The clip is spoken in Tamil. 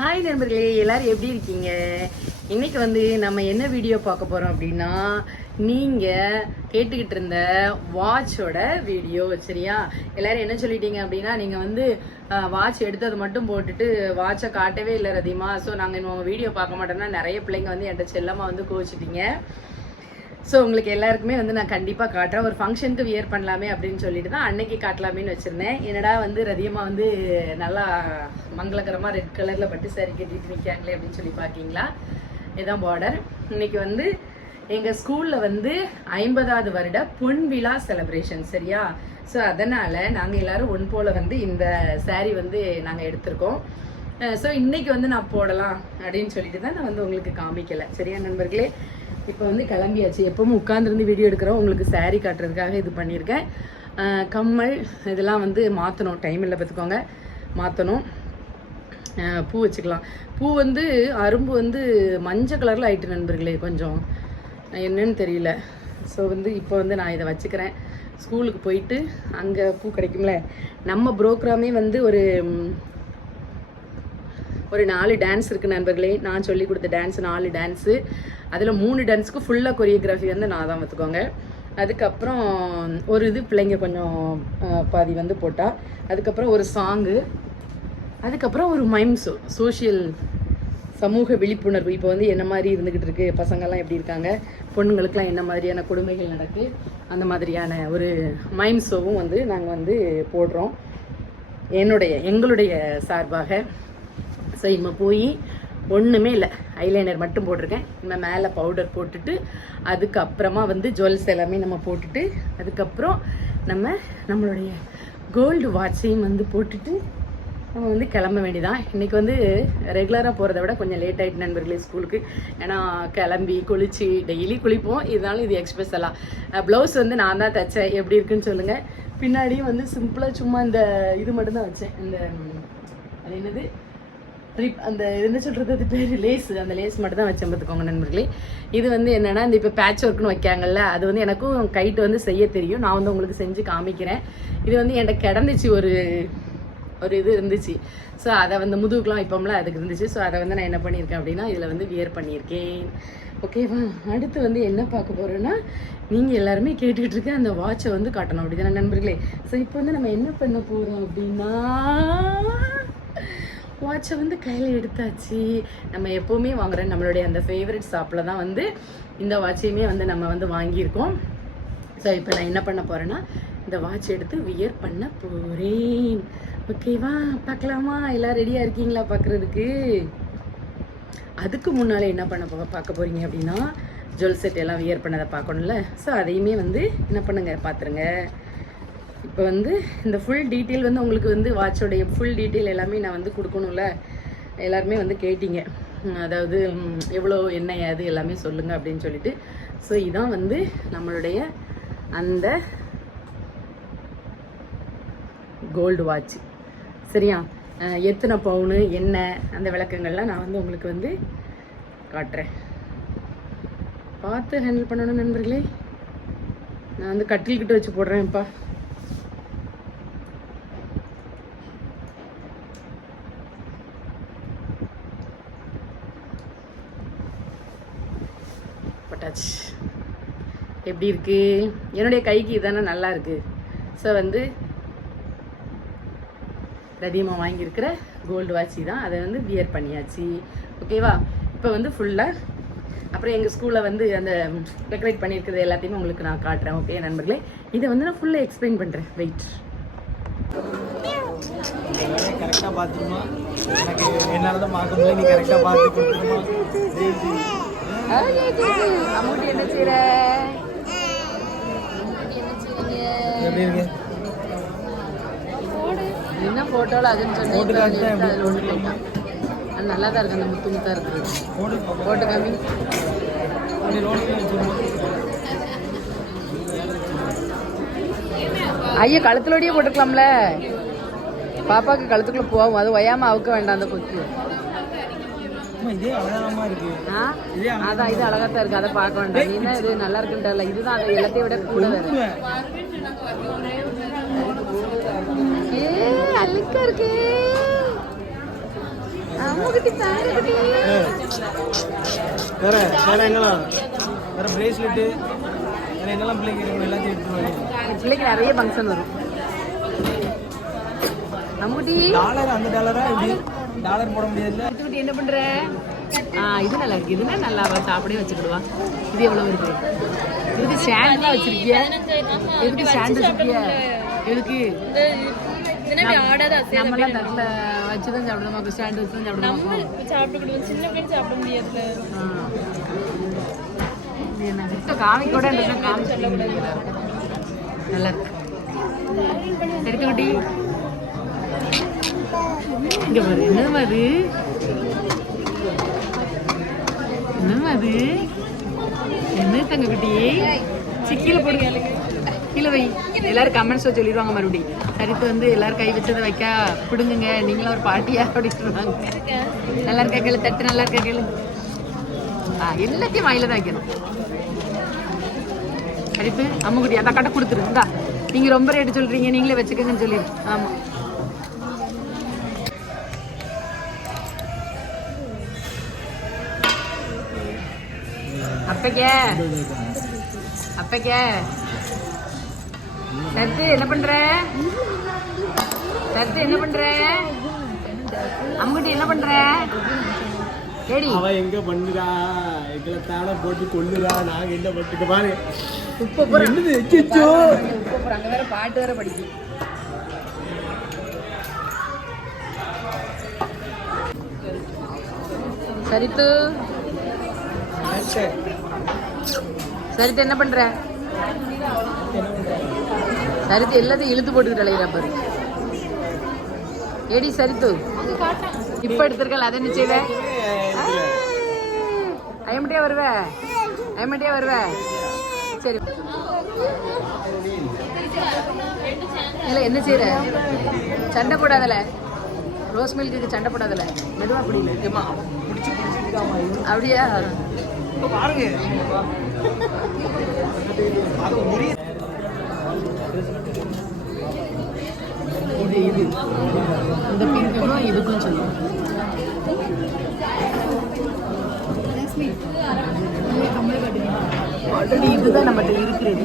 ஹாய் நண்பர்களே, எல்லாரும் எப்படி இருக்கீங்க? இன்னைக்கு வந்து நம்ம என்ன வீடியோ பார்க்க போறோம் அப்படின்னா, நீங்க கேட்டுக்கிட்டு இருந்த வாட்சோட வீடியோ. சரியா? எல்லாரும் என்ன சொல்லிட்டீங்க அப்படின்னா, நீங்க வந்து வாட்ச் எடுத்தது மட்டும் போட்டுட்டு வாட்சை காட்டவே இல்லை ரதிமா, ஸோ நாங்கள் இன்னும் வீடியோ பார்க்க மாட்டோம்னா நிறைய பிள்ளைங்க வந்து என்கிட்ட செல்லமா வந்து கோவிச்சிட்டீங்க. ஸோ உங்களுக்கு எல்லாருக்குமே வந்து நான் கண்டிப்பாக காட்டுறேன். ஒரு ஃபங்க்ஷனுக்கு வியர் பண்ணலாமே அப்படின்னு சொல்லிட்டு தான் அன்னைக்கு காட்டலாமேன்னு வச்சுருந்தேன். என்னடா வந்து ரதியமாக வந்து நல்லா மங்களகரமாக ரெட் கலரில் பட்டு சாரி கட்டிட்டு நிற்காங்களே அப்படின்னு சொல்லி பார்க்கிங்களா? இதுதான் பார்டர். இன்னைக்கு வந்து எங்கள் ஸ்கூலில் வந்து 50வது வருட பொன் விழா செலிப்ரேஷன். சரியா? ஸோ அதனால் நாங்கள் எல்லோரும் ஒன் போல் வந்து இந்த சாரீ வந்து நாங்கள் எடுத்திருக்கோம். ஸோ இன்னைக்கு வந்து நான் போடலாம் அப்படின்னு சொல்லிட்டு தான் நான் வந்து உங்களுக்கு காமிக்கலை. சரியா நண்பர்களே? இப்போ வந்து கிளம்பியாச்சு. எப்பவும் உட்காந்துருந்து வீடியோ எடுக்கிறோம், உங்களுக்கு சாரீ காட்டுறதுக்காக இது பண்ணியிருக்கேன். கம்மல் இதெல்லாம் வந்து மாற்றணும், டைம் இல்லை பார்த்துக்கோங்க, மாற்றணும். பூ வச்சுக்கலாம். பூ வந்து அரும்பு வந்து மஞ்சள் கலரில் ஆயிட்டு நண்பர்களே, கொஞ்சம் என்னன்னு தெரியல. ஸோ வந்து இப்போ வந்து நான் இதை வச்சுக்கிறேன். ஸ்கூலுக்கு போயிட்டு அங்கே பூ கிடைக்கும்ல, நம்ம புரோக்ராமே வந்து ஒரு 4 டான்ஸ் இருக்குது நண்பர்களே. நான் சொல்லி கொடுத்த டான்ஸ் 4 டான்ஸு. அதில் 3 டான்ஸுக்கு ஃபுல்லாக கொரியோகிராஃபி வந்து நான் தான் பார்த்துக்கோங்க. அதுக்கப்புறம் ஒரு இது பிள்ளைங்க கொஞ்சம் பாதி வந்து போட்டால், அதுக்கப்புறம் ஒரு சாங்கு, அதுக்கப்புறம் ஒரு மைம்ஸு, சோஷியல் சமூக விழிப்புணர்வு. இப்போ வந்து என்ன மாதிரி இருந்துக்கிட்டு இருக்குது, பசங்கள்லாம் எப்படி இருக்காங்க, பொண்ணுங்களுக்கெல்லாம் என்ன மாதிரியான கொடுமைகள் நடக்கு, அந்த மாதிரியான ஒரு மைம் ஷோவும் வந்து நாங்கள் வந்து போடுறோம் எங்களுடைய சார்பாக. ஸோ இனிமே போய் ஒன்றுமே இல்லை, ஐலைனர் மட்டும் போட்டிருக்கேன். இனிமேல் மேலே பவுடர் போட்டுட்டு அதுக்கப்புறமா வந்து ஜுவல்ஸ் எல்லாமே நம்ம போட்டுட்டு அதுக்கப்புறம் நம்மளுடைய கோல்டு வாட்சையும் வந்து போட்டுட்டு நம்ம வந்து கிளம்ப வேண்டியதான். இன்றைக்கி வந்து ரெகுலராக போகிறத விட கொஞ்சம் லேட் ஆகிட்டு நண்பர்களே ஸ்கூலுக்கு. ஏன்னா கிளம்பி குளிச்சு டெய்லி குளிப்போம், இதனால இது எக்ஸ்பெஷலாக. ப்ளவுஸ் வந்து நான் தான் தைச்சேன். எப்படி இருக்குன்னு சொல்லுங்கள். பின்னாடியும் வந்து சிம்பிளாக சும்மா இந்த இது மட்டும்தான் வச்சேன். அது என்னது அந்த என்ன சொல்கிறது, அது பேர் லேஸ். அந்த லேஸ் மட்டும் தான் வச்சேன் பார்த்துக்கோங்க நண்பர்களே. இது வந்து என்னென்னா, இந்த இப்போ பேட்ச் ஒர்க்னு வைக்காங்கல்ல, அது வந்து எனக்கும் கைட்டு வந்து செய்ய தெரியும். நான் வந்து உங்களுக்கு செஞ்சு காமிக்கிறேன். இது வந்து என்கிட்ட கிடந்துச்சு, ஒரு இது இருந்துச்சு. ஸோ அதை வந்து முதுகுலாம் வைப்போம்ல, அதுக்கு இருந்துச்சு. ஸோ அதை வந்து நான் என்ன பண்ணியிருக்கேன் அப்படின்னா, இதில் வந்து வியர் பண்ணியிருக்கேன். ஓகேவா? அடுத்து வந்து என்ன பார்க்க போகிறோன்னா, நீங்கள் எல்லாருமே கேட்டுக்கிட்டு இருக்க அந்த வாட்சை வந்து காட்டணும், அப்படி தானே நண்பர்களே? ஸோ இப்போ வந்து நம்ம என்ன பண்ண போகிறோம் அப்படின்னா, வாட்சை வந்து கையில் எடுத்தாச்சு. நம்ம எப்போவுமே வாங்குற நம்மளுடைய அந்த ஃபேவரட் ஷாப்பில் தான் வந்து இந்த வாட்சையுமே வந்து நம்ம வந்து வாங்கியிருக்கோம். ஸோ இப்போ நான் என்ன பண்ண போகிறேன்னா, இந்த வாட்ச் எடுத்து வியர் பண்ண போகிறேன். ஓகேவா? பார்க்கலாமா? எல்லாம் ரெடியாக இருக்கீங்களா பார்க்குறதுக்கு? அதுக்கு முன்னால் என்ன பார்க்க போகிறீங்க அப்படின்னா, ஜுவல் செட் எல்லாம் வியர் பண்ணதை பார்க்கணும்ல. ஸோ அதையுமே வந்து என்ன பண்ணுங்க, பார்த்துருங்க. இப்போ வந்து இந்த ஃபுல் டீட்டெயில் வந்து உங்களுக்கு வந்து வாட்சோடைய ஃபுல் டீட்டெயில் எல்லாமே நான் வந்து கொடுக்கணும்ல. எல்லாருமே வந்து கேட்டீங்க, அதாவது எவ்வளோ என்ன அது எல்லாமே சொல்லுங்கள் அப்படின்னு சொல்லிட்டு. ஸோ இதான் வந்து நம்மளுடைய அந்த கோல்டு வாட்ச். சரியா? எத்தனை பவுனு என்ன அந்த விளக்கங்கள்லாம் நான் வந்து உங்களுக்கு வந்து காட்டுறேன். பார்த்து ஹேண்டில் பண்ணணும் நண்பர்களே. நான் வந்து கட்டில்கிட்ட வச்சு போடுறேன்ப்பா. எப்படி இருக்கு? என்னுடைய கைக்கு இதானே நல்லா இருக்கு. ஸோ வந்து ரதியமா வாங்கியிருக்கிற கோல்டு வாட்சி தான், அதை வந்து வியர் பண்ணியாச்சு. ஓகேவா? இப்போ வந்து ஃபுல்லாக அப்புறம் எங்கள் ஸ்கூலில் வந்து அந்த டெக்கரேட் பண்ணியிருக்கிறது எல்லாத்தையுமே உங்களுக்கு நான் காட்டுறேன். ஓகே நண்பர்களே? இதை வந்து நான் ஃபுல்லாக எக்ஸ்பிளைன் பண்ணுறேன். வெயிட். கரெக்டாக பார்த்துருமா? எனக்கு என்னால் தான் பார்க்க முடியல, நீ கரெக்டாக பார்த்து கொடுத்துருமா? அமௌண்ட் என்ன செய்யற? எப்படி இருக்கு? என்ன போட்டோல அதுன்னு சொல்லி அது நல்லா தான் இருக்கு. அந்த முத்து முத்தா இருக்குது. போட்டு காமி. ஐயா கழுத்துலோடையே போட்டுக்கலாம்ல, பாப்பாவுக்கு கழுத்துக்குள்ள போகும், அது ஒயாம அவுக்க வேண்டாம் அந்த கொக்கு. அதான் இது அழகாத்தான் இருக்கு, அதை பார்க்க வேண்டாம். நீ இது நல்லா இருக்குன்றல, இதுதான் அதை எல்லாத்தையும் விட கூட வேறு. அழுக்கா இருக்கு. ஆமா வேற வேற எங்கெல்லாம் வேற பிரேஸ்லெட்டு வேற என்னெல்லாம் பிள்ளைங்க இருக்கணும் எல்லாத்தையும் எடுத்துருவாங்க. பிள்ளைக்கு நிறைய ஃபங்க்ஷன் வரும். நம்மகிட்ட டாலர் அந்த டாலரா இப்படி டாலர் போட முடியாதுல்ல. இதுகிட்ட என்ன பண்ற? இது நல்லா இருக்கு. இதுனா நல்லா அவ சாப்பிடவே வச்சுக்கிடுவா. இது எவ்வளவு இருக்கு? இதுக்கு ஸ்டாண்ட்லாம் வச்சிருக்கிய? எதுக்கு ஸ்டாண்ட் வச்சிருக்கிய? எதுக்கு? நம்மளாம் தட்டில் வச்சு தான் சாப்பிடுவோம். ஸ்டாண்ட் வச்சு தான் சாப்பிடுவோம். சின்ன பிள்ளை சாப்பிட முடியாது. காமிக்கூட காமிச்சு நல்லா இருக்கு. எடுத்துக்கிட்டி இங்க பாரு. என்னமா அது? என்னமா அது? என்ன தங்க குட்டி? கீழே போடுங்க. கீழே வை. எல்லாரும் கமெண்ட்ஸ்ல சொல்லிடுவாங்க மறுபடியும். சரித்து வந்து எல்லாரும் கை வச்சதை வைக்க பிடுங்குங்க, நீங்களும் ஒரு பாட்டியா அப்படின்றாங்க. நல்லா இருக்க கேளு, தட்டு நல்லா இருக்க கேளு. எல்லாத்தையும் வாயில தான் வைக்கணும். சரித்து அம்முக்குட்டி அந்த கட்டை கொடுத்துருந்தா. நீங்க ரொம்ப ரேட்டு சொல்றீங்க, நீங்களே வச்சுக்கங்கன்னு சொல்லி. ஆமா அப்பக்கே அப்பக்கே. சத்து என்ன பண்ற? சத்து என்ன பண்ற? அம்முட்டி என்ன பண்ற? ஏடி அவ எங்க பண்ணுறா? எங்களை தானே போட்டு கொல்லுறா. நாங்க என்ன பட்டுக்க பாரு. உப்பு போற என்னது? எச்சோ உப்பு போற. அங்க வேற பாட்டு வேற படிக்கும். சரித்து சரித்து என்ன பண்ற? சரித்து எல்லாத்தையும் இழுத்து போட்டுக்கிட்டு அலையிறா பாரு. ஏடி சரித்து இப்ப எடுத்திருக்கல அதை என்ன செய்வ? ஐமட்டியா வருவ? ஐமட்டியா வருவ? சரி இல்ல என்ன செய்யற? சண்டை போடாதல. ரோஸ் மில்க்கு சண்டை போடாதல. மெதுவா பிடிக்கல. அப்படியா? பாருங்க இது இது இந்த பிங்க்கும் இதுக்கும் சொல்லுவோம். ஆல்ரெடி இதுதான் நம்மகிட்ட இருக்கிறது.